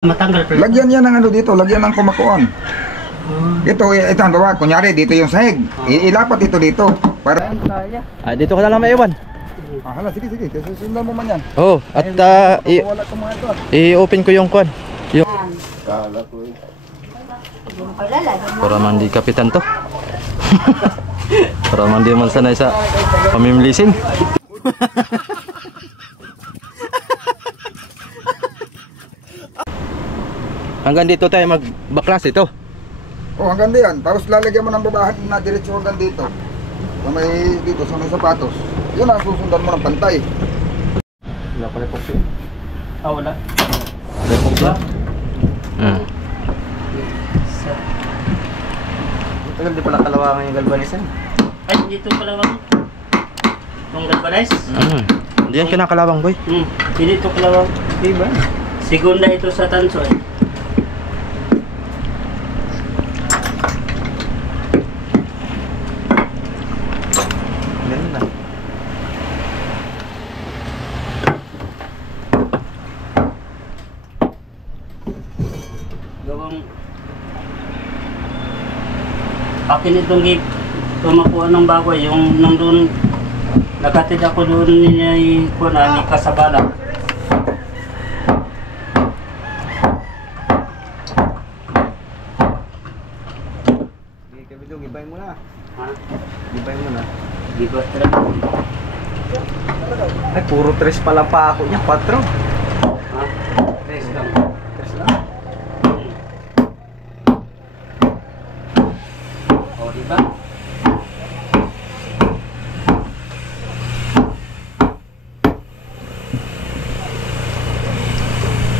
Matanggal pre. Lagyan yan ng ano dito, lagyan ng kumakuan. Ito ang bawa, kunyari dito yung sahig. Ilapat ito dito. Para dito ko na lang maiwan. hala, sige. Susundan mo man yan. Oh, at i-open ko yung kwan. Yung Kala ko eh. para man di kapitan to. Para man di man sanay sa pamimilisin. Hanggang dito tayo magbaklas ito. Oh, hanggang diyan. Tapos lalagyan mo ng babahan na diretso hanggang dito. Sa may sapatos. Yun ang susundan mo ng pantay. Wala pala po siya. Wala. Ba? Ito hindi pala kalawangan yung galvanisan. Ay, dito kalawang. Yung galvanize? Diyan kinakalawang boy. Dito kalawang. Diba? Segunda ito sa tanso eh. Gawang akin itong tumakuha ng bagoy yung nandun nakatid ako doon niya ni Kasabala. Gibay mo na. Ha? Gibay mo na. Gibay talaga. Ay, puro 3 pala pa ako niya, 4. Ha? 3 lang. 3 lang. O, diba?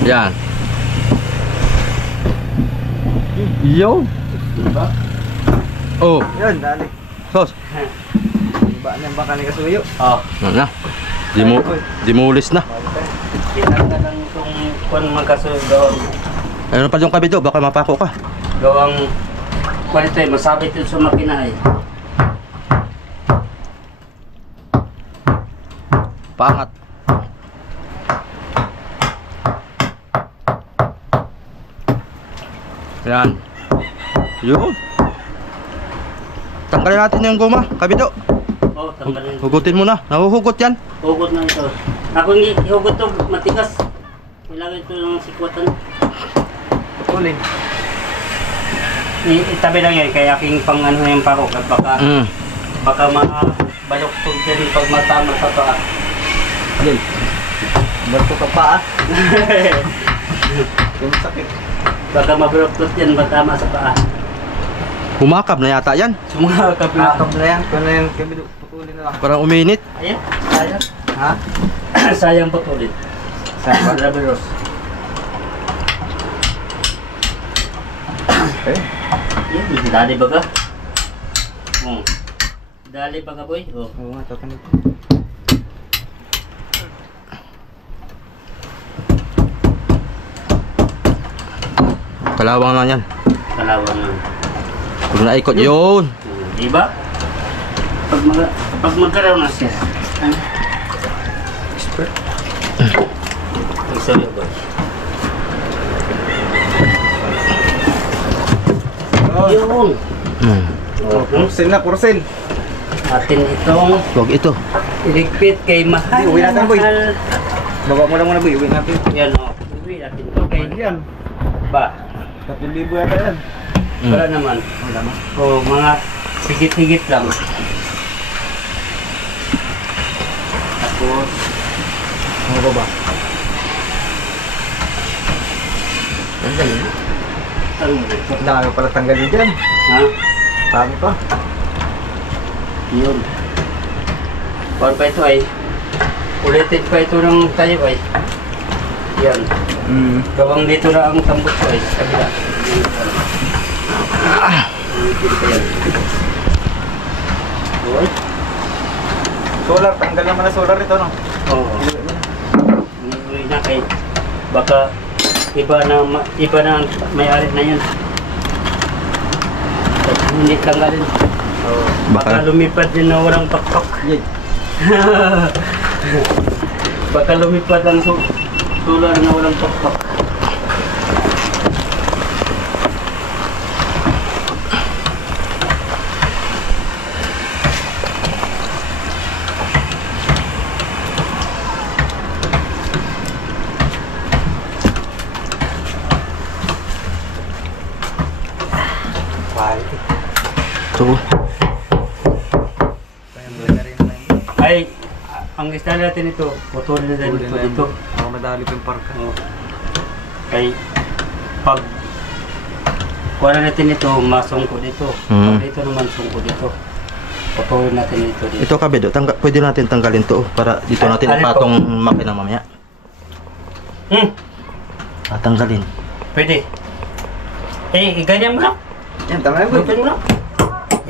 Yan. Yo. Diba? Oh, Yan, dali. sos. Ba niyan baka ni kasuyo. Ano na? Dimulis na. Kinanga lang itong kung magkasunod gawang Ayun pa yung kabito, baka mapako ka. gawang kwalito eh, masabit yun sa makina eh. Pangat. Yan. Yun. Tanggalin natin yung guma, kabito. Oo, tanggalin. Hugutin mo na. Nahuhugot yan. Hugot na ito. Ako hindi hugot to, matigas. Kailangan ito ng sikwatan. Putulin. Itabi lang yan, kaya aking pang ano yung pako. Baka mabaluktog din pag matama sa paa. Yan. Barto ka pa ah. Yung sakit. Baka mabaluktog din matama sa paa. Humakap na yata yan. Sumakap na. Akap na yan. Kung na yan, putulin na lang. Parang uminit. Ayan, sayang. Ha? Sayang putulin. Sayang. Raberos. Okay. Yan, dali ba ka? Dali ba ka boy? Oo nga, tatanong. Kalawang lang yan. Kalawang na. Huwag na ikot yun. Diba? Pag magkaroon na siya. Expert. Isa yun boy. Yun. Porcel na, porcel. Atin itong Huwag ito. iligpit kay mahal. Uwi natin, boy. Mahal. Baba mo lang muna, boy. Uwi natin. Yan o. Uwi natin ito kay Yan. ba? 3,000 yata yan. Wala naman. Wala naman. O mga higit-higit lang. Tapos Ano ba ba? Yan, galing. ano ito? Dami pala tanggalin dyan. Ha? Dami pa. Yun. Kuwan pa ito ay ulitin pa ito ng tayo ay. Yan. Gawang dito na ang tambot ko ay sa kabila. Ulitin pa yan. Uy. Solar, tanggal naman na solar ito, no? Oo. Uwi na kay baka iba na may-ari na yun. Hindi tanggalin. Baka lumipad din na walang pakpak. Baka lumipad ang solar na walang pakpak. Ito. Ay, ang style natin ito, putulin na dito dito. Baka madali pa yung parka. Oh. Ay, pag kuha natin ito, masungko dito. Hmm. Pag dito naman, sungko dito. Putulin natin ito dito. Ito kabido, pwede natin tanggalin to para dito natin Alin ipatong makina mamaya. Tanggalin. Pwede. Eh, ganyan mo lang. Yan, tama yun. Ganyan mo lang.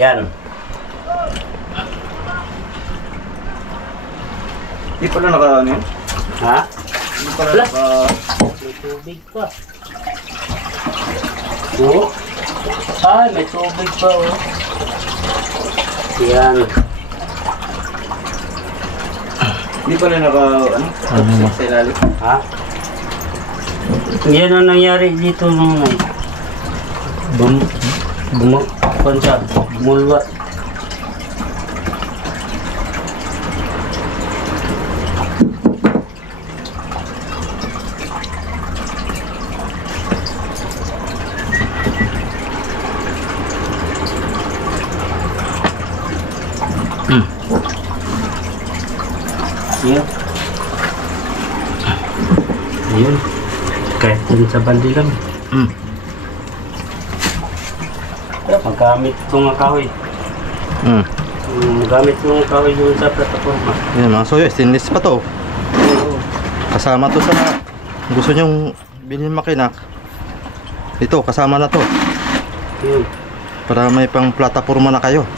Yan. Di pala naka ano yun? Ha? Di pala Wala. naka... May tubig pa. Oh. Ay, may tubig pa oh. Yan. Di pala naka ano? Ano? Sa ilalim. Ha? Yan ang nangyari dito nung ay. Bumulwat. Yan. Ayun. Kahit dun sa bandi lang. Magamit itong kahoy. Magamit itong kahoy dun sa plataforma. Yan mga soyo, stainless pa to. Kasama to sa gusto nyong bilhin makina. Ito, kasama na to. Yun. Para may pang plataforma na kayo.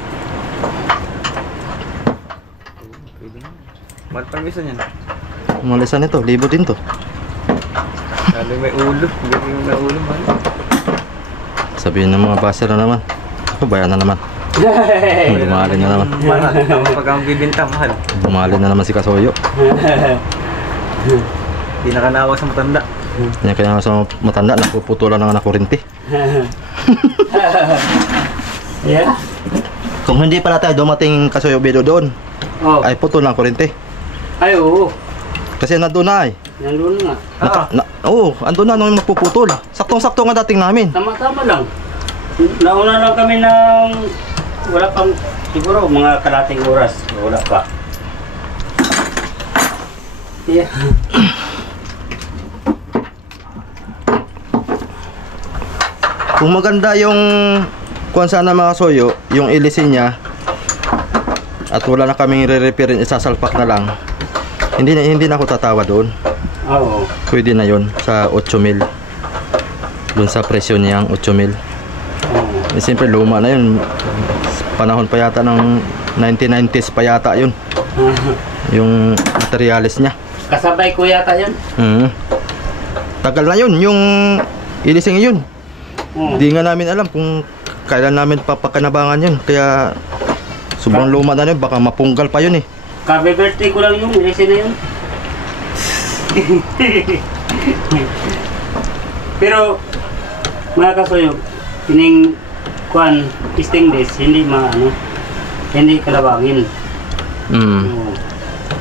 Pwede na. Mahal pang isa niyan. Umalisan nito, libo din to. Lalo may ulo. Hindi yung may ulo man. Sabihin ng mga baser na naman. Ako, bayan na naman. Bumali na naman. Mahal. Pag ang bibinta, mahal. Bumali na naman si Kasoyo. Di nakanawa sa matanda. Yan kaya sa matanda, napuputulan ng anak kurinti. Yeah. Kung hindi pala tayo dumating Kasoyo Bedo doon, Oh. ay putol ng kurinti. Ay, oo. Kasi nandun na ay. Nandun nga. Oo, andun na nung magpuputol. Saktong-sakto nga dating namin. Tama-tama lang. Nauna lang kami ng wala pang siguro mga kalating oras. Wala pa. Yeah. Kung maganda yung kuwan sana mga soyo, yung ilisin niya at wala na kaming re-repairin, isasalpak na lang. Hindi na ako tatawa doon. Oo. Pwede na yon sa 8,000. Doon sa presyo niyang 8,000. Oo. Eh, siyempre luma na yun. Panahon pa yata ng 1990s pa yata yun. Yung materialis niya. Kasabay ko yata yun. Tagal na yun, yung ilising yun. Oo. Di nga namin alam kung kailan namin papakanabangan yun. Kaya sobrang luma na yun, baka mapunggal pa yun eh. Happy birthday ko lang yung ilisi na yun. Pero mga kasoyo, kining kuan stainless hindi hindi kalabangin. Oo.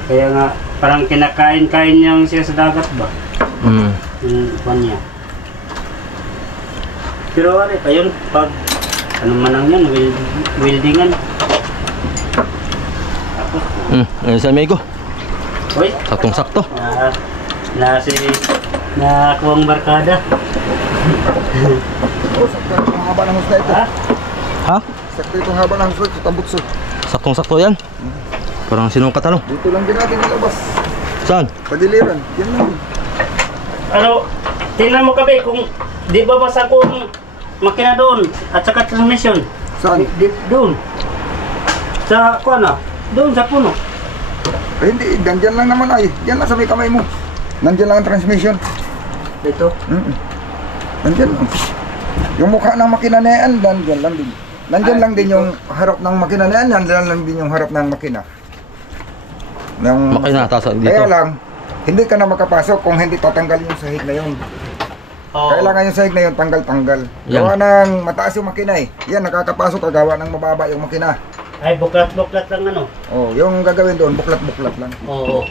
Kaya nga parang kinakain-kain niya siya sa dagat ba? Yung kuan niya. Pero ano pa yun, pag ano man ang yan, weldingan. Ayun sa amigo, Hoy, saktong-sakto. na kuwang barkada. Oh, sakto itong haba ng husna ito. Ha? Ha? Sakto itong haba ng husna ito, tambutso. Saktong-sakto yan. Parang sinukat ano. Dito lang din natin nilabas. Saan? Padiliran, yan lang. Ano, tingnan mo kabe kung di ba basa kong makina doon at saka transmission. Saan? Doon. Sa kuana, doon sa puno. Eh, hindi, nandyan lang naman ay. Yan lang sa may kamay mo. Nandyan lang ang transmission. Dito. Nandyan lang. Yung mukha ng makina na yan, nandyan lang din. Nandyan lang din yung harap ng makina na yan, nandyan lang din yung harap ng makina. Makina, tasa dito. Kaya lang, hindi ka na makapasok kung hindi tatanggal yung sahig na yun. Kailangan yung sahig na yun, tanggal-tanggal. Yan. Gawa ng mataas yung makina eh. Yan, nakakapasok ka, gawa ng mababa yung makina. Ay, buklat-buklat lang ano. Oh, yung gagawin doon, buklat-buklat lang. Oo.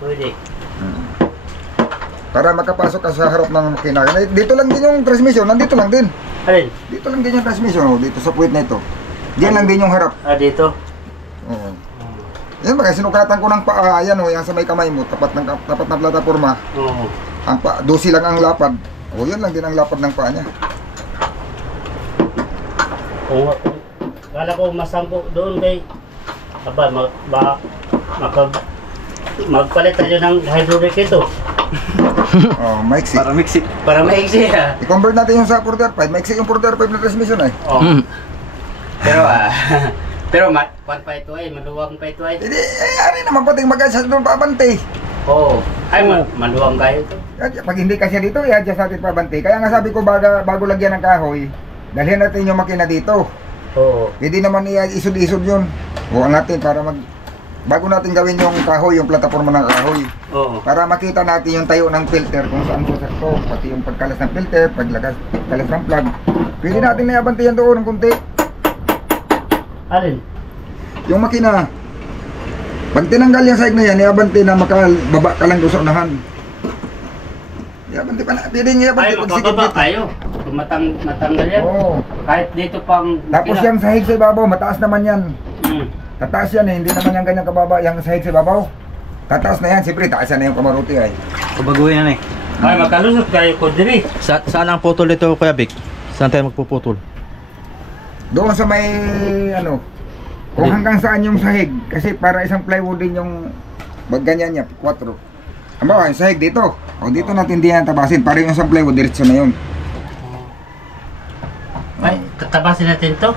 Pwede. Para makapasok ka sa harap ng makina. Dito lang din yung transmission, nandito lang din. Alin? Dito lang din yung transmission, oh, dito sa puwit na ito. Diyan lang din yung harap. Ah, dito. Oo. Yan ba, sinukatan ko ng paa, yan o, yan sa may kamay mo, tapat ng plataforma. Oo. Ang 12 lang ang lapad. O, yan lang din ang lapad ng paa niya. Kung kala ko masampo doon kay aba, magpalit tayo ng hydraulic ito. Oh, maiksi. Para mix it. Para maiksi ha. I-convert natin yung sa 4.5. Maiksi yung 4.5 na transmission ay. Oh. Pero pero kwan pa ito ay, maluwang pa ito ay. Hindi, ari naman pating mag-adjust doon pabante. Oo. Ay, maluwang kayo ito. Pag hindi kasi dito, i-adjust natin pabante. Kaya nga sabi ko, bago lagyan ng kahoy, dalhin natin yung makina dito. Oo. Hindi naman isod-isod yun. Huwag natin para bago natin gawin yung kahoy, yung plataforma ng kahoy. Oo. Para makita natin yung tayo ng filter, kung saan po sakto, pati yung pagkalas ng filter, kalas ng plug. Pwede natin naiabante yan doon ng kunti. Alin? Yung makina, pag tinanggal yung side na yan, iabante na makababa ka lang doon sa unahan. Iabante pa na, pwede nga iabante Ay, pag magpapaba sikip kayo. Kung matanggal yan. Oo. Kahit dito pang... Tapos yung sahig sa ibabaw, mataas naman yan. Tataas yan eh, hindi naman yan ganyan kababa. Yung sahig sa ibabaw, tataas na yan. Siyempre, taas na yung kamaruti ay. Pabaguhin na eh. Ay, makalusot kayo ko diri. Saan ang putol ito, Kuya Vic? Saan tayo magpuputol? Doon sa may, ano, kung hanggang saan yung sahig. Kasi para isang plywood din yung ganyan niya, 4. Ang bawa, yung sahig dito. O dito natin hindi yan tabasin. Para yung isang plywood, diretso na yun. Ay, tatabasin natin to.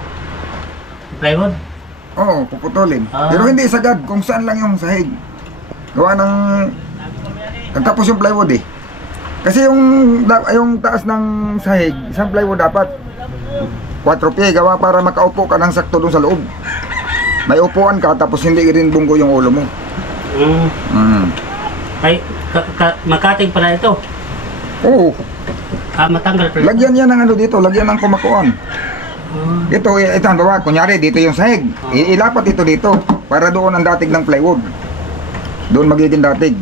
Plywood. Oo, puputulin. Ah. Pero hindi sagad, kung saan lang yung sahig. Gawa ng... Tapos yung plywood eh. Kasi yung taas ng sahig, isang plywood dapat 4 pie, gawa para makaupo ka ng sakto doon sa loob. May upuan ka, tapos hindi rin bunggo yung ulo mo. Ay, makating pala ito. Oo. Matanggal pala. Lagyan yan ng ano dito, lagyan ng kumakuan. Ito ang bawa, kunyari dito yung sahig. Ilapat ito dito, para doon ang datig ng plywood. Doon magiging datig.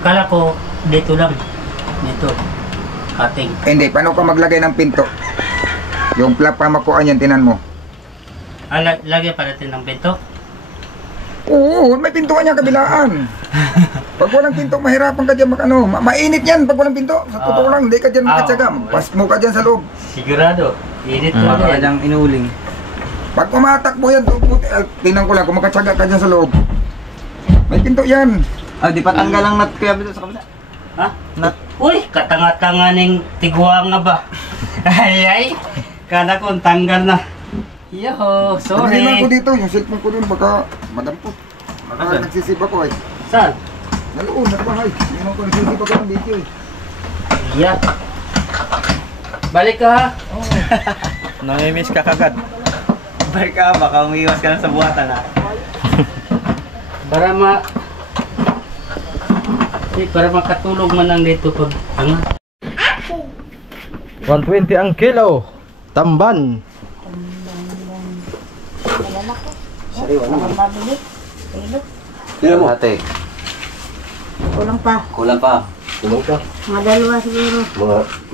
Kala ko dito lang. Dito. Cutting. Hindi, paano ka maglagay ng pinto? Yung pamakuan yan, tinan mo. Lagyan pa natin ng pinto. Oo, may pintuan niya kabilaan. Pag walang pinto, mahirapan ka dyan mainit yan pag walang pinto. Sa totoo lang, hindi ka dyan makatsaga. Pas mo ka dyan sa loob. Sigurado. Init mo Baka yan. diyang inuuling. Pag umatakbo yan, tingnan ko lang, kung makatsaga ka dyan sa loob. May pinto yan. Ah, di pa tanggal ang nut kaya dito sa kabila. Ha? Nut. Uy, katanga-tanga ning tigwang nga ba? Ay. Kala ko tanggal na. Yo, Sabihin lang ko sorry. dito, yung cellphone ko dun, baka madampot. Baka Asan? nagsisip ako eh. Saan? Naloon, nagbahay. Hindi ko nagsisip ako ng video eh. Yeah. Balik ka ha. Namimiss ka kagad. Balik ka, baka umiwas ka na sa buhatan ha. Para makatulog man lang dito pag 120 ang kilo. Tamban. Ate, Kulang pa. kulang pa. Mga dalawa siguro.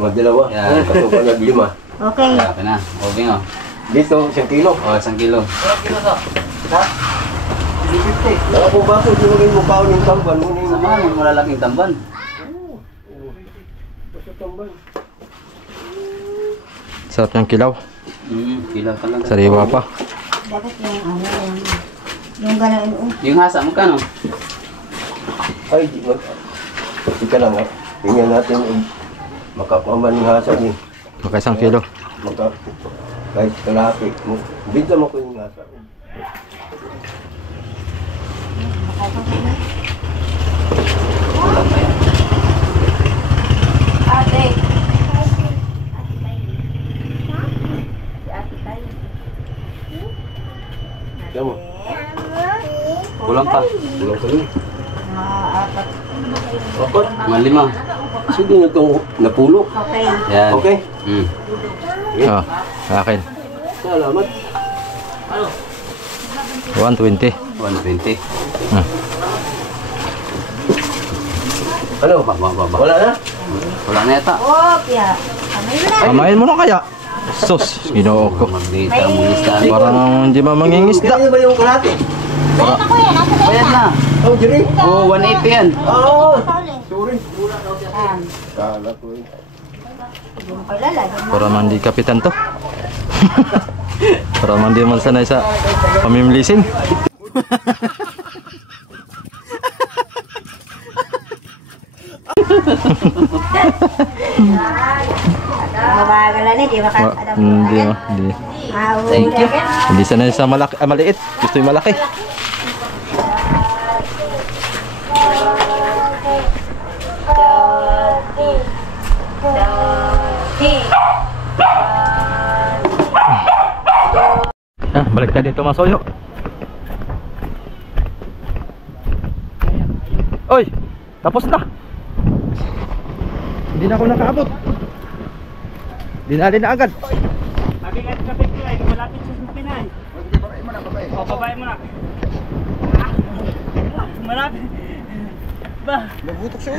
Mga dalawa. Yan. Kaso pa naglima. Okay. Kaya ka na. Okay nga. Dito, 1 kilo. O, 1 kilo. Wala po ba kung sinugin mo baon yung tamban mo na yung Samahan mo malalaking tamban. Sarap ng kilaw. Kilo talaga. Sariwa pa. Dapat yung gano'n. Yung hasa mo ka no? Ay, di ka lang ha. Tingnan natin makapaman ng hasa ni. Maka 1 kilo. Kahit kalapit mo. Bigla mo ko yung hasa. Kulang pa yan. Ate. Kaya mo. Kulang pa. Tingnan ko rin. Apat. Mga 5. Sige na itong napulo. Okay. Yan. Okay? Oh, akin. Salamat. 120. 120. Ano? Baba. Wala na? Wala na yata. Oh, pia. Kamay mo na. Kamain mo na kaya. Sus, ginoo ko. Magbita mo isda. Parang hindi mamangingisda. Kaya ba yung kalate? Bayan ako yan. Nasa bayan. Ayan na. Oh, Jerry. Oo, 180 yan. Oh, Sorry. sorry. Ayan. Kala ko eh. Yung kilala. Para man di kapitan to. Para man di man sanay sa pamimilisin. Mabagal na di baka alam mo. Hindi, hindi. Thank you. Hindi sanay sa maliit. Gusto yung malaki. Balik tayo dito, Mas Soyo. Oy, tapos na. Hindi na ako nakaabot. Dinali na agad. Mabigat ka Pinay, malapit sa Pinay. O, babae mo na. Malapit. Ba? Nagutok siya.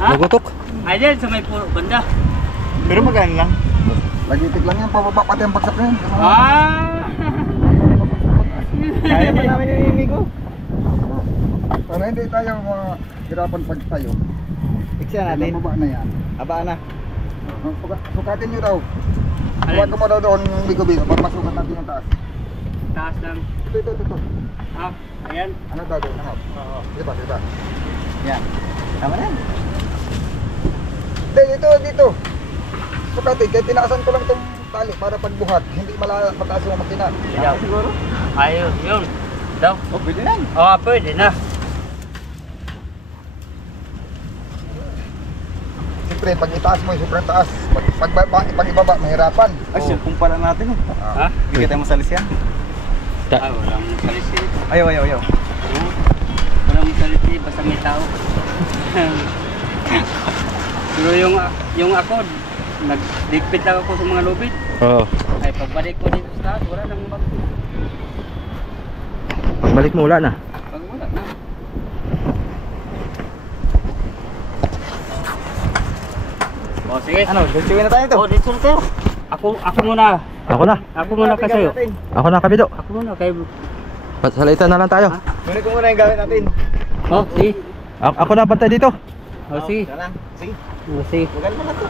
Ha? Nagutok. Ay, dyan sa may banda. Pero maganda lang. Lagitik lang yan, pababa pati ang bagsak na yan. Ah! Kaya pa namin yung inigo. Para hindi tayo hirapan pag tayo. Iksa natin. Baba na yan. Aba na. Sukatin nyo daw. Alin? Huwag ka mo daw doon yung bigo-bigo. Pag masukat natin yung taas. Taas lang. Ito. Ah, ayan. Ano daw doon? Oo. Diba? Yan. Tama na yan. Dito. Sukatin. Kaya tinaasan ko lang itong tali para pagbuhat. Hindi mataas yung makina. Ayaw. Siguro? Ayun, yun. Daw. Oh, pwede na. Oo, pwede na. Siyempre, pag itaas mo yung sobrang taas. Pag ibaba, mahirapan. Ay, sure, kumpara natin eh. Ha? Hindi ka tayo masalis yan. Ah, walang salisi. Ayaw. Walang salisi, basta may tao. Pero yung ako, nagdigpit lang ako sa mga lubid. Oo. Ay, pagbalik ko dito sa taas, wala nang bago. Pagbalik mo wala na. Pag wala na. O, sige. Ano, dito na tayo ito. O, dito na tayo. Ako muna. Ako na Kasayo. Ako na, Kabido. Ako muna, kay... Pasalitan na lang tayo. Kunin ko muna yung gamit natin. O, sige. Ako na bantay dito. O, sige. Yan lang. Sige. O, sige. Magal mo na ito.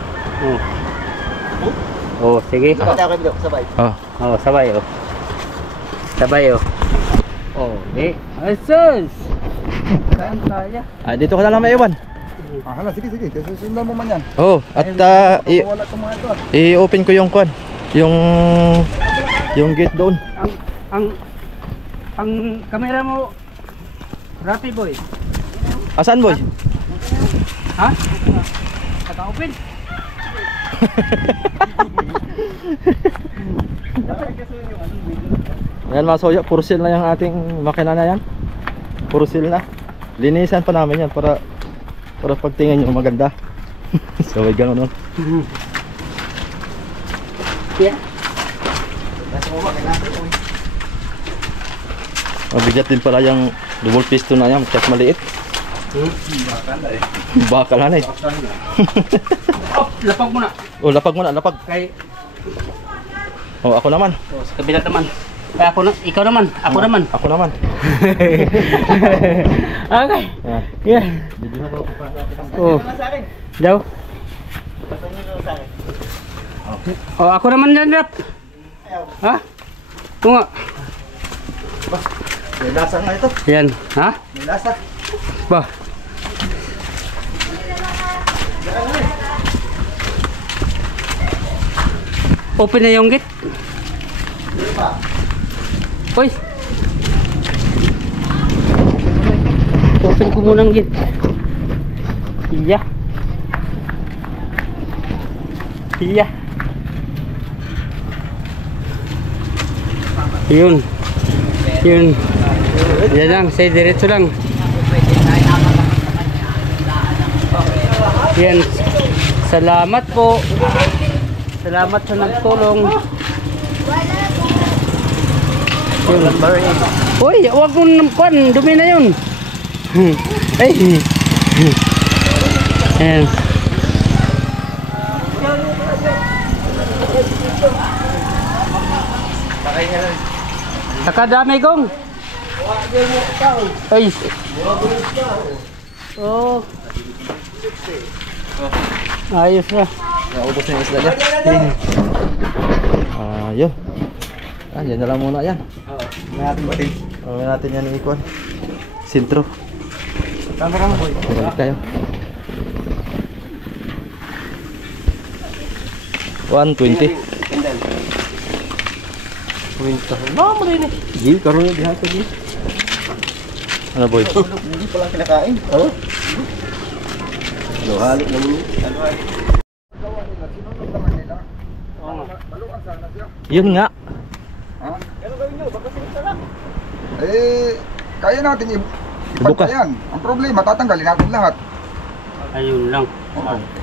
O, sige. Sabay tayo kayo, sabay. Oh. O, sabay, o. Sabay, o. O, eh. Asus! Saan tayo? Dito ka na lang maiwan. Hala, sige. Susundan mo man yan. Oh, at Wala itong mga ito. i-open ko yung kwan. Yung gate doon. Ang kamera mo, Rappi boy. Asan, boy? Ha? Naka-open? Ayan mga Soyo, puro seal na yung ating makina na yan. Puro seal na. Linisan pa namin yan para pagtingin nyo maganda. So, wait gano'n. Yeah. Mabigat din pala yung double piston na yan, kahit maliit. Bakal na eh. Oh, lapag mo na. Oh, lapag mo na, lapag. Kay, Oh, ako naman. sa kabila naman. Kaya ako na, ikaw naman, ako naman. Ako naman. Okay. Ah. Yeah. Oh. Daw. Oh, ako naman yan, Rap. Ha? Ito nga. May lasa nga ito. Yan. Ha? May lasa. Ba? Open na yung gate. Uy. Open ko muna ang gate. Iya. Iya. Yun. Yan lang, say diretso lang. Yan. Salamat po. Salamat sa nagtulong. Yun. Uy, huwag mo naman. Dumi na yun. Ay. Ayan. Nakadami kong. Ay. Oh. Ayos na. Naubos na yung isda niya. Yun. Yan na lang muna yan. May natin yan ng ikuan. Sintro. Balik tayo. 120. No, mo rin eh. Hindi, karoon yung dihato din. Ano boy? Hindi pa lang kinakain. Oo. Halo na mo. Yun nga. Ha? Kaya natin ipantayan. Ang problema, tatanggalin natin lahat. Ayun lang.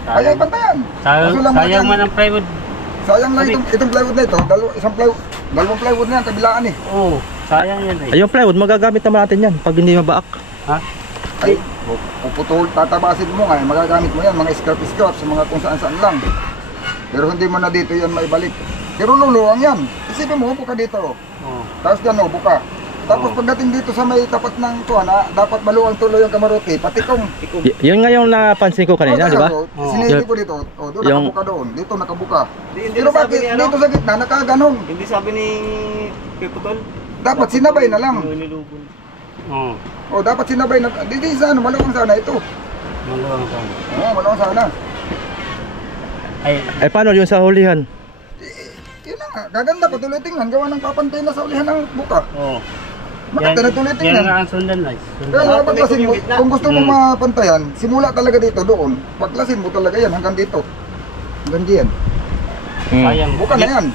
Kaya ipantayan. Kaso lang Sayang yan, man ang plywood. sayang lang itong plywood na ito. Dalawang plywood na yan, kabilaan eh. Oo, sayang yan eh. Ay, yung plywood, magagamit naman natin yan pag hindi mabaak. Ha? Ay, puputol, tatabasin mo nga, magagamit mo yan, mga scrap sa mga kung saan-saan lang. Pero hindi mo na dito yan maibalik. Pero luluwang yan. Isipin mo, upo ka dito. Oo. Tapos gano'n, upo ka. Tapos pagdating dito sa may tapat ng tuwan, dapat maluwang tuloy yung kamarote, pati kung... Yun nga yung napansin ko kanina, di ba? Sinili ko dito, doon Yung- nakabuka doon, dito nakabuka. Hindi Pero na sabi bakit ni ano? dito sa gitna, nakaganon? Hindi sabi ni Piputol. Dapat sinabay na lang. Nilubon. Oo. O dapat sinabay na, dito sa ano, maluwang sana ito. Maluwang sana. Oo, maluwang sana. Ay, Ay, paano yung sa hulihan? Yun na nga, gaganda patuloy tingnan, gawa ng papantay na sa ulihan ng buka. oo. Maganda na tuloy Yan tingnan. nga ang sundan guys. Kaya Ah, paklasin mo, yung gitna. kung gusto mo mapantayan, simula talaga dito doon. Paklasin mo talaga yan hanggang dito. Hanggang diyan. Sayang. Buka na yan.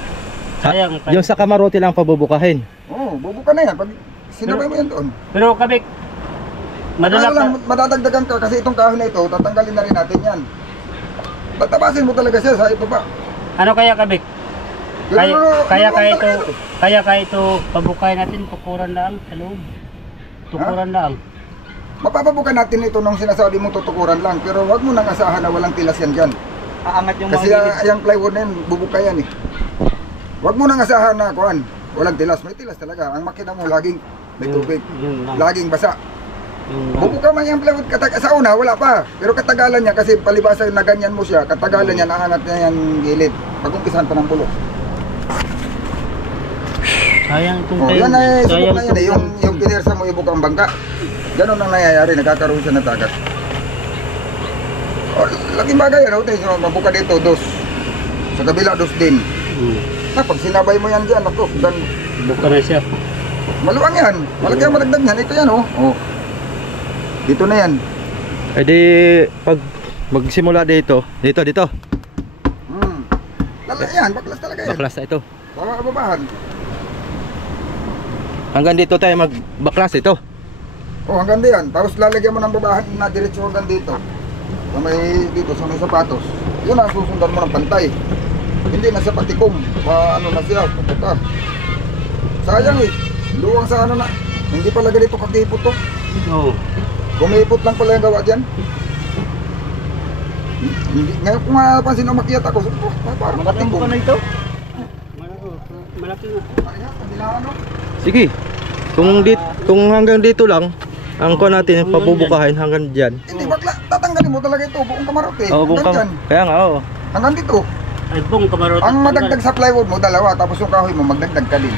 Sayang. Yung sa kamarote lang pabubukahin. Oo, bubuka na yan. Pag sinabay mo yan doon. Pero kabik, madala Kaya lang, ka. madadagdagan ka kasi itong kahoy na ito, tatanggalin na rin natin yan. Tatabasin mo talaga siya sa ito pa. Ano kaya kabik? Pero, Kaya ito pabukay natin, tukuran lang sa loob. Tukuran lang. mapapabukan natin ito nung sinasabi mo tutukuran lang. Pero wag mo nang asahan na walang tilas yan dyan. Aangat yung Kasi mga gilid. yung plywood na yan, bubuka yan eh. Wag mo nang asahan na, kuhan, walang tilas. May tilas talaga. Ang makina mo laging may tubig. Yun lang. Laging basa. Yun lang. Bubuka man yung plywood. Sa una, wala pa. Pero katagalan niya, kasi palibasa na ganyan mo siya, katagalan niya, naangat niya yung gilid. Pag-umpisahan pa ng bulok. Sayang itong Oh, tayo. yan ay subok Sayang na yan eh. itong- Yung pinersa mo ibuka ang bangka. Ganon ang nangyayari, nagkakaroon siya ng tagat. Oh, laking bagay yan, so, mabuka dito, dos. Sa kabila, dos din. Pag sinabay mo yan dyan, ako, Buka na siya. maluwang yan. Malaki ang madagdag yan. Ito yan, oh. Oh. Dito na yan. Eh di, pag magsimula dito. Lala yan, baklas talaga yan. Baklas na ito. Baka kababahan. Hanggang dito tayo magbaklas ito. Oh, hanggang diyan. Tapos lalagyan mo ng babahan na diretso hanggang dito. Sa may dito, sa may sapatos. Yun ang susundan mo ng pantay. Hindi na sa patikom. Ano na siya, pupuka. Sayang eh. Luwang sa ano na. Hindi pala ganito kakipot to. Oo. Kumipot lang pala yung gawa dyan. Hindi, ngayon kung napansin umakyat ako, parang patikom. na ito? Malaki na. Sige. Kung hanggang dito lang, ang kuha natin pabubukahin hanggang diyan. Hindi, bakla. Tatanggalin mo talaga ito. Buong kamarote. Oo, Hanggang dyan. kaya nga, oo. Hanggang dito. Ay, bong kamarote. Ang madagdag sa plywood mo, dalawa. Tapos yung kahoy mo, magdagdag ka din.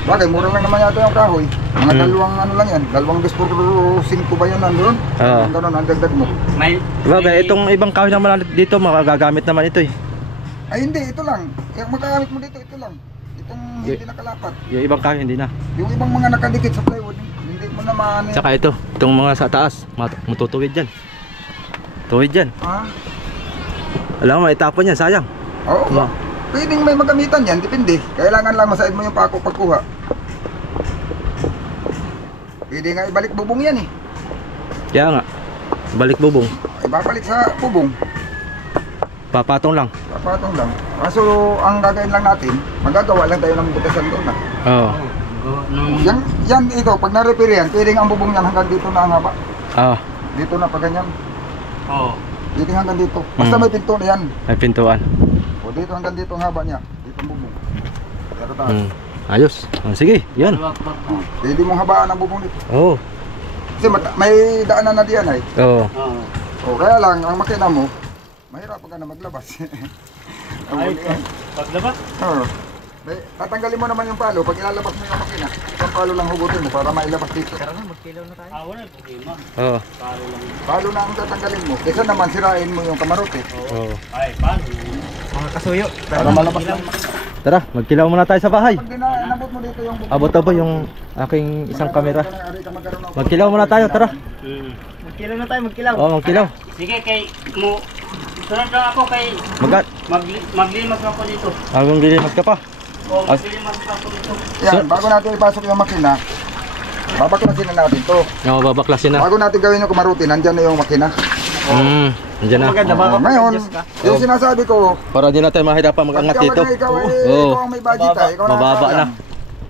Bagay, mura lang naman yata yung kahoy. Mga dalawang ano lang yan. Dalawang bis por 5 ba yan nandun? Oo. Ang ganun, ang dagdag mo. May, Bagay, itong ibang kahoy naman dito, makagagamit naman ito eh. Ay hindi, ito lang. Yung magagamit mo dito, ito lang. Itong hindi nakalapat. Yung ibang kahoy hindi na. Yung ibang mga nakadikit sa plywood, hindi mo na maano yan. Tsaka ito, itong mga sa taas, matutuwid dyan. Tuwid dyan. Ha? Alam mo, maitapon yan, sayang. Oo. Ma. Pwedeng may magamitan yan, depende. Kailangan lang masaid mo yung pako pagkuha. Pwede nga ibalik bubong yan eh. Kaya nga, balik bubong. Ibabalik sa bubong. Papatong lang. Papatong lang. Kaso ang gagawin lang natin, magagawa lang tayo ng butasan doon na. Oo. Yan ito, pag na-repair yan, pwedeng ang bubong yan hanggang dito na ang haba. Oo. Dito na pa ganyan. Oo. Dito hanggang dito. Basta may pinto na yan. May pintuan. O dito hanggang dito ang haba niya. Dito ang bubong. Pero taas. Ayos. Sige, yan. Hindi mong habaan ang bubong nito. Oo. Kasi may daanan na diyan ay. Oo. O kaya lang, ang makina mo, mahirap ka na maglabas. Ay, paglabas? Oo. Tatanggalin mo naman yung palo, pag ilalabas mo yung makina, isang palo lang hugutin mo para mailabas dito. Wala problema. Oo. Palo na ang tatanggalin mo, kaysa naman sirain mo yung kamarote. Oo. Ay, paano? Mga kasuyo. Para malabas lang. Tara, magkilaw muna tayo sa bahay. Pag dinabot mo dito yung bubong, Abot yung aking isang kamera. ari ka magkaroon ng- Magkilaw muna tayo, tara. Magkilaw na tayo, magkilaw. Oo, magkilaw. Sige, kay mo. Sunod lang ako kay maglimas ako dito. Agong dilimas ka pa. O, maglimas ako dito. Yan, bago natin ipasok yung makina, babaklasin na natin to. Oo, babaklasin na. Bago natin gawin yung kamarote, nandyan na yung makina. Nandiyan na. Maganda ba? Ngayon, yung sinasabi ko, Para di na tayo mahirapan mag-angat pagka dito. wala ikaw, Oo. ikaw ang may budget ikaw ang Mababa nakakaalam. na.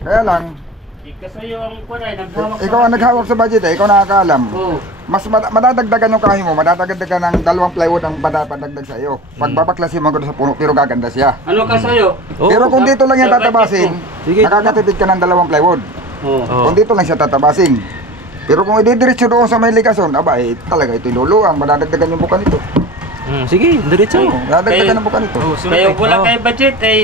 Kaya lang, Kasi yung kunay, naghawak ikaw ang naghawak sa budget ikaw nakakaalam. Oo. Mas madadagdagan yung kahi mo, madadagdagan ng 2 plywood ang padadagdag sa iyo. Pag babaklasin mo sa puno, pero gaganda siya. Ano ka sa'yo? Pero kung dito lang yan tatabasin, Sige. nakakatipid ka ng 2 plywood. Oo. Kung dito lang siya tatabasin. Pero kung ididiretso doon sa may ligason, aba talaga ito luluang, madadagdagan yung buka nito. Sige, diretso. Madadagdagan ang buka nito. Kaya wala kay budget ay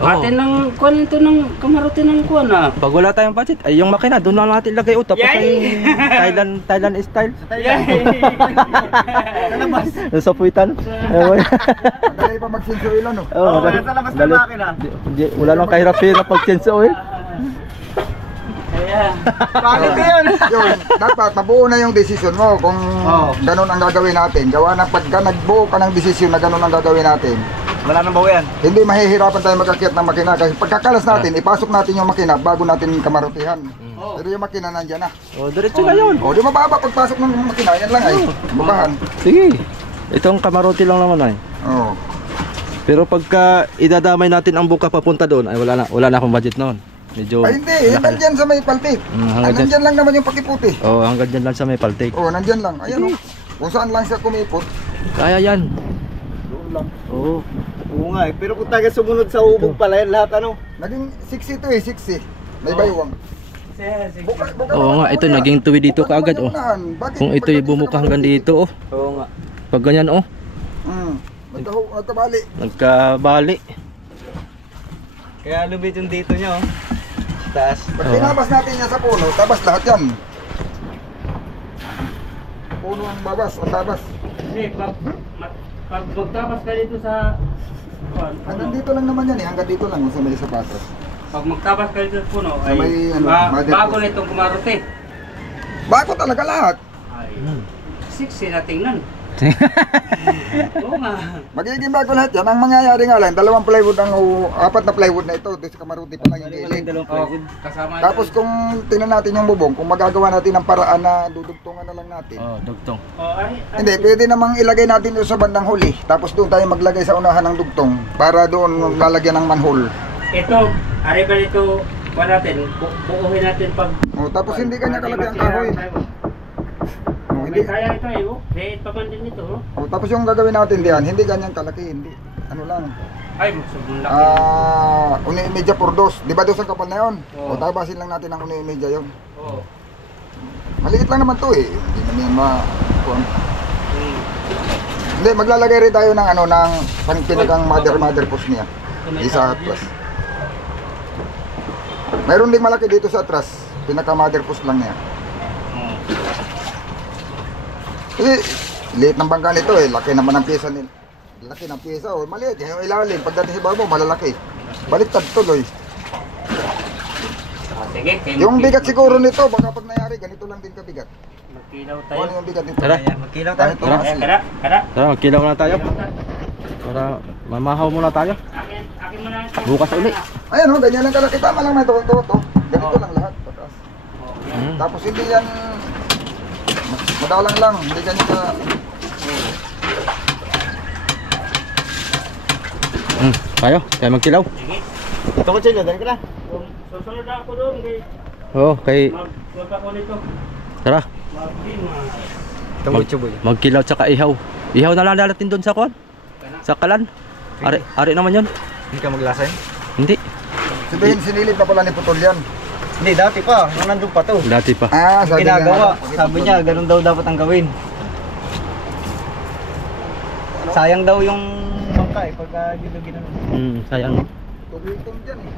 atin ng kuan ito ng kamarote ng kuan ah. Pag wala tayong budget, ay yung makina, doon lang natin lagay. Tapos Yay! yung Thailand style. Yeah. Sa puwitan. Madali pa mag-senso ilan, no? Oo, nasa labas ng makina. Wala nang kahirap-hirap pag-change oil. Kaya Bakit yun? Yun, dapat mabuo na yung desisyon mo kung ganun ang gagawin natin. Gawa na pagka nagbuo ka ng desisyon na ganun ang gagawin natin, Wala nang bawian. hindi mahihirapan tayo magkakit ng makina. Kasi pagkakalas natin, ipasok natin yung makina bago natin kamarotihan. Pero yung makina nandyan na. Oh, diretso na yun. O di mababa pagpasok ng makina, yan lang ay. Bukahan. Sige. Itong kamarote lang naman ay. Oo. Pero pagka idadamay natin ang buka papunta doon, ay wala na akong budget noon. Medyo Ay hindi, yan nandyan sa may paltik. hanggang dyan. Nandyan lang naman yung pakiputi. Oh, hanggang dyan lang sa may paltik. Oo, nandyan lang. Ayan o. Kung saan lang siya kumipot. Kaya yan. Doon lang. Oo. Oo nga eh. Pero kung taga sumunod sa ubog pala yan lahat ano? Naging 60 to eh, 60. May baywang. Oo nga, ito naging tuwi dito kaagad oh. Kung ito'y bumuka hanggang dito oh. Oo nga. Pag ganyan oh. Nagkabali. Nagkabali. Kaya lumit yung dito niya oh. Taas. Pag tinabas natin yan sa puno, tabas lahat yan. Puno ang babas, ang tabas. Hindi, pag magtabas ka dito sa kuan, Hanggang dito lang naman yan eh, hanggang dito lang sa may sapatos. pag magtabas ka dito sa puno Sa ay may, ano, mother bago ko. nitong kumarote. Bago talaga lahat. Ay, 60 na tingnan. Oo nga. Magiging bago lahat yan. Ang mangyayari nga lang, 2 plywood ang 4 na plywood na ito. Doon sa kamaruti pa lang yung gilid. Kasama Tapos kung tingnan natin yung bubong, kung magagawa natin ng paraan na dudugtungan na lang natin. Oh, dugtong. Hindi, pwede namang ilagay natin doon sa bandang huli. Tapos doon tayo maglagay sa unahan ng dugtong para doon lalagyan ng manhole. Ito, ari ba nito, kuha natin, buuhin natin pag... O, tapos hindi kanya kalaki ang kahoy. O, Hindi hindi. kaya ito eh, oh. Liit pa man din ito, oh. O, tapos yung gagawin natin diyan, hindi ganyan kalaki, hindi. Ano lang. Ay, magsubong laki. Uni-imedya por dos. Di ba dos ang kapal na yun? Oo. O, tabasin lang natin ang uni-imedya yun. Oo. Maliit lang naman to eh. Hindi naman Hindi, maglalagay rin tayo ng ano, ng pinagang mother post niya. Isa atras. Mayroon ding malaki dito sa atras. Pinaka mother post lang niya. Kasi, liit ng bangka nito eh. Laki naman ang pyesa nila. Laki ng pyesa oh. Maliit. Yung ilalim. Pagdating sa babo, malalaki. Baliktad tuloy. Sige, kayo Yung bigat siguro nito, baka pag nangyari, ganito lang din kabigat. magkilaw Kung tayo. ano yung bigat nito? Tara. Magkilaw tayo. Kahit tumaas Eh, eh. kada. Tara, magkilaw na tayo. Para mamahaw muna tayo. Akin mo na ito. Bukas uli. Ayan oh, ganyan lang kalaki. Tama lang may tuwag-tuwag to. Ganito lang lahat. Pataas. Tapos hindi yan madalang lang. Hindi ganyan ka. Tayo magkilaw. Sige. Ito ko siya, dali ka na. Susunod na ako doon, kay Oo, kay mag ako nito. tara. Magkilaw tsaka ihaw. Ihaw na lang natin doon sa kuwan. Sa kalan. Ari naman 'yon. Hindi ka maglasan? Hindi. Sabihin, sinilip na pala ni Putol yan. Hindi, dati pa. Nung nandun pa to. Dati pa. Ah, sabi Ginagawa. niya. Sabi niya, ganun daw dapat ang gawin. Sayang daw yung bangka eh, pagka ginagawa. Sayang. Tumikom dyan eh.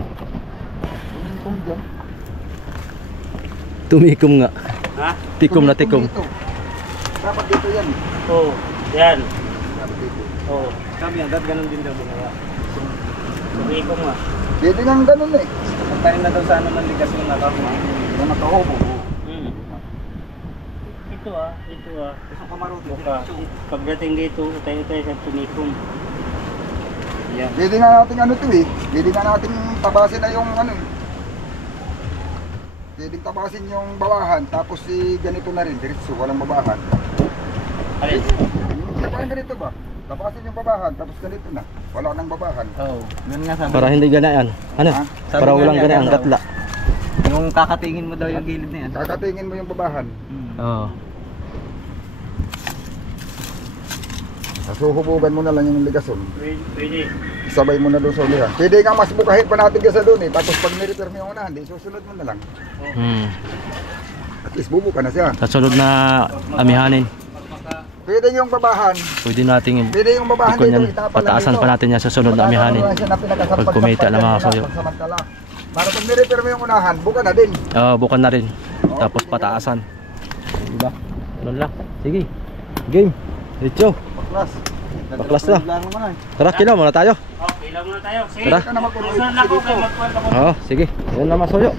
Tumikom dyan. Tumikom nga. Ha? Tikom na tikom. Dito. Dapat dito yan. Oo. Yan. Dapat dito. Oo. Sabi niya, dahil ganun din daw ginawa. Sumikom nga. Pwede nga ganun eh. Pagkain na daw sana ng ligas yung nakakuha. Kung nakahobo. Hmm. Ito ito Gusto kamarote. Buka. Pagdating dito, tayo sa tumikom. Yan. Pwede nga natin ano to eh. Pwede nga natin tabasin na yung ano eh. Pwede tabasin yung bawahan. Tapos si ganito na rin. Diretso, walang babahan. Alin? Parang ganito ba? Tabasin yung babahan. Tapos ganito na. Wala nang babahan. Oo. Ganun nga sabi. Para hindi ganaan. Ano? Ha? Para walang ganaan gatla. Yung kakatingin mo daw yung gilid na yan. Kakatingin mo yung babahan. Oo. Suhubugan mo na lang yung ligason. Pwede. Sabay mo na doon sa ulihan. Pwede nga mas bukahin pa natin ka sa doon eh. Tapos pag nirepair mo yung unahan, di susunod mo na lang. At least bubuka na siya. Sa sunod na amihanin, Pwede yung babahan. pwede nating Pwede yung babahan ikon yan. dito. Itapa lang Pataasan dito. pa natin yan sa sunod na amihanin. Pag kumita ng mga soyo. Samantala. Para pag nirepair mo yung unahan, buka na din. Oo, bukan na rin. Tapos pataasan. Diba? Ganun lang. Sige. Game. Diretso. Baklas. Baklas na. Tara, kilaw muna tayo. Okay lang muna tayo. Sige. Tara. Susunod na ako kay magkwento ko. Oo, sige. Yan na mga soyo.